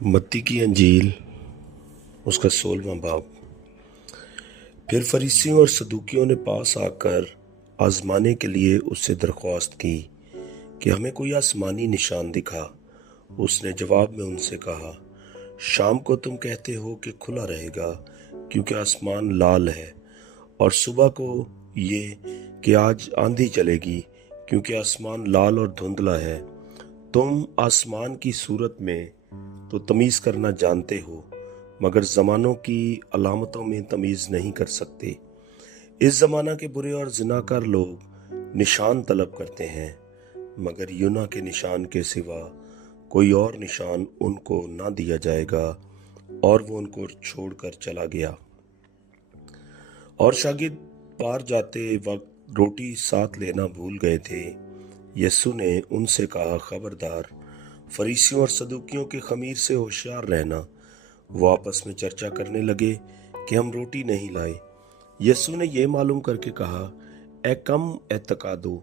मत्ती की अंजील उसका 16वां बाब। फिर फरीसियों और सदूकियों ने पास आकर आजमाने के लिए उससे दरख्वास्त की कि हमें कोई आसमानी निशान दिखा। उसने जवाब में उनसे कहा, शाम को तुम कहते हो कि खुला रहेगा क्योंकि आसमान लाल है, और सुबह को ये कि आज आंधी चलेगी क्योंकि आसमान लाल और धुंधला है। तुम आसमान की सूरत में तो तमीज करना जानते हो, मगर जमानों की अलामतों में तमीज नहीं कर सकते। इस जमाना के बुरे और जिनाकार लोग निशान तलब करते हैं, मगर यूना के निशान के सिवा कोई और निशान उनको ना दिया जाएगा। और वो उनको छोड़कर चला गया। और शागिर्द पार जाते वक्त रोटी साथ लेना भूल गए थे। यीशु ने उनसे कहा, खबरदार, फरीसियों और सदूकियों के खमीर से होशियार रहना। वो आपस में चर्चा करने लगे कि हम रोटी नहीं लाए। यीशु ने यह मालूम करके कहा, ए कम एतकादो,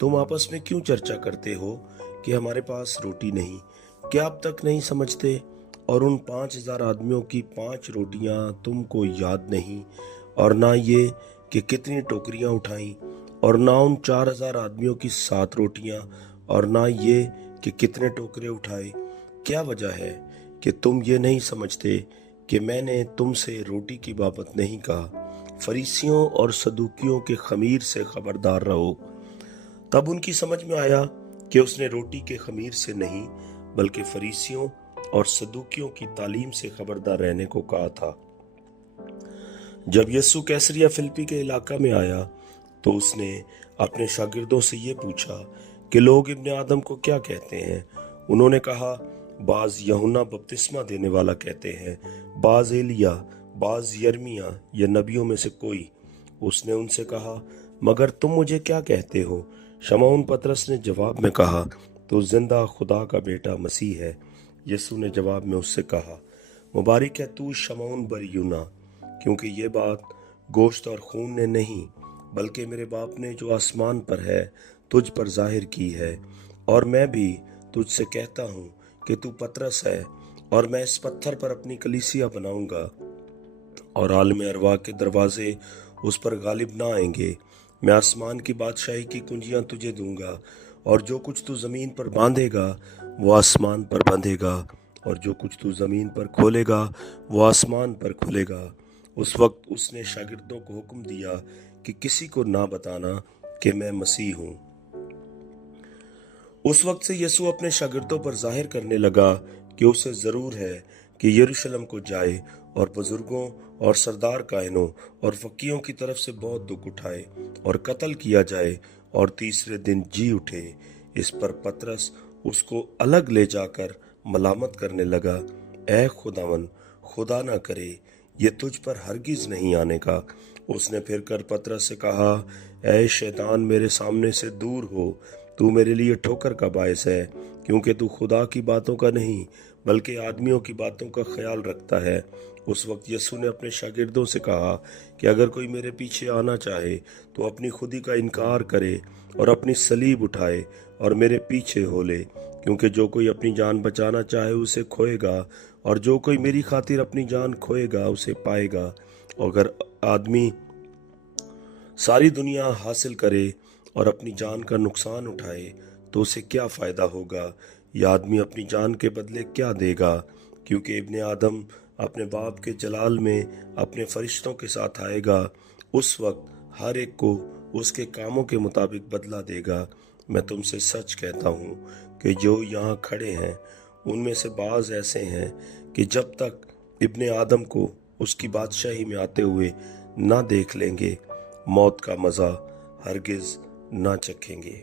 तुम आपस में क्यों चर्चा करते हो कि हमारे पास रोटी नहीं? क्या अब तक नहीं समझते? और उन 5,000 आदमियों की 5 रोटियां तुमको याद नहीं, और ना ये कि कितनी टोकरियां उठाई, और ना उन 4,000 आदमियों की 7 रोटियां, और ना ये कि कितने टोकरे उठाए? क्या वजह है कि तुम ये नहीं समझते कि मैंने तुमसे रोटी की बाबत नहीं कहा? फरीसियों और सदूकियों के खमीर से खबरदार रहो। तब उनकी समझ में आया कि उसने रोटी के खमीर से नहीं, बल्कि फरीसियों और सदूकियों की तालीम से खबरदार रहने को कहा था। जब यीशु कैसरिया फिलिप्पी के इलाका में आया तो उसने अपने शागिर्दों से ये पूछा कि लोग इब्ने आदम को क्या कहते हैं? उन्होंने कहा, बाज यूहन्ना बपतिस्मा देने वाला कहते हैं, बाज एलिया, बाज यर्मिया या नबियों में से कोई। उसने उनसे कहा, मगर तुम मुझे क्या कहते हो? शमौन पतरस ने जवाब में कहा, तो जिंदा खुदा का बेटा मसीह है। यीशु ने जवाब में उससे कहा, मुबारक है तू शमौन बर यूना, क्योंकि ये बात गोश्त और खून ने नहीं, बल्कि मेरे बाप ने जो आसमान पर है तुझ पर जाहिर की है। और मैं भी तुझसे कहता हूँ कि तू पतरस है, और मैं इस पत्थर पर अपनी कलीसिया बनाऊंगा, और आलम अरवा के दरवाजे उस पर गालिब ना आएंगे। मैं आसमान की बादशाही की कुंजियां तुझे दूंगा, और जो कुछ तू जमीन पर बांधेगा वो आसमान पर बंधेगा, और जो कुछ तू जमीन पर खोलेगा वो आसमान पर खुलेगा। उस वक्त उसने शागिर्दों को हुक्म दिया कि किसी को ना बताना कि मैं मसीह हूं। उस वक्त से यीशु अपने शागिर्दों पर जाहिर करने लगा कि उसे जरूर है कि यरूशलेम को जाए और बुजुर्गों और सरदार कायनों और फकीरों की तरफ से बहुत दुख उठाए और कत्ल किया जाए और तीसरे दिन जी उठे। इस पर पतरस उसको अलग ले जाकर मलामत करने लगा, ऐ खुदावन, खुदा ना करे ये तुझ पर हरगिज नहीं आने का। उसने फिर कर पतरस से कहा, ऐ शैतान, मेरे सामने से दूर हो, तू मेरे लिए ठोकर का बायस है, क्योंकि तू खुदा की बातों का नहीं बल्कि आदमियों की बातों का ख्याल रखता है। उस वक्त यीशु ने अपने शागिर्दों से कहा कि अगर कोई मेरे पीछे आना चाहे तो अपनी खुदी का इनकार करे और अपनी सलीब उठाए और मेरे पीछे हो ले। क्योंकि जो कोई अपनी जान बचाना चाहे उसे खोएगा, और जो कोई मेरी खातिर अपनी जान खोएगा उसे पाएगा। अगर आदमी सारी दुनिया हासिल करे और अपनी जान का नुकसान उठाए तो उसे क्या फायदा होगा? यह आदमी अपनी जान के बदले क्या देगा? क्योंकि इब्ने आदम अपने बाप के जलाल में अपने फरिश्तों के साथ आएगा। उस वक्त हर एक को उसके कामों के मुताबिक बदला देगा। मैं तुमसे सच कहता हूँ कि जो यहाँ खड़े हैं उनमें से बाज ऐसे हैं कि जब तक इब्ने आदम को उसकी बादशाही में आते हुए ना देख लेंगे, मौत का मजा हरगिज ना चखेंगे।